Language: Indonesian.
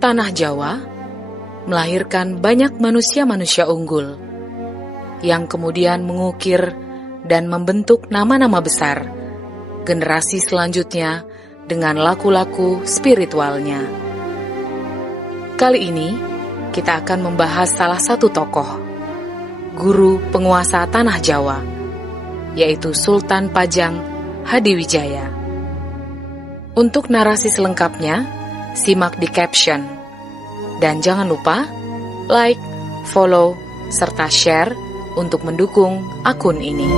Tanah Jawa melahirkan banyak manusia-manusia unggul yang kemudian mengukir dan membentuk nama-nama besar generasi selanjutnya dengan laku-laku spiritualnya. Kali ini kita akan membahas salah satu tokoh, guru penguasa Tanah Jawa, yaitu Sultan Pajang Hadiwijaya. Untuk narasi selengkapnya, simak di caption. Dan jangan lupa like, follow, serta share untuk mendukung akun ini.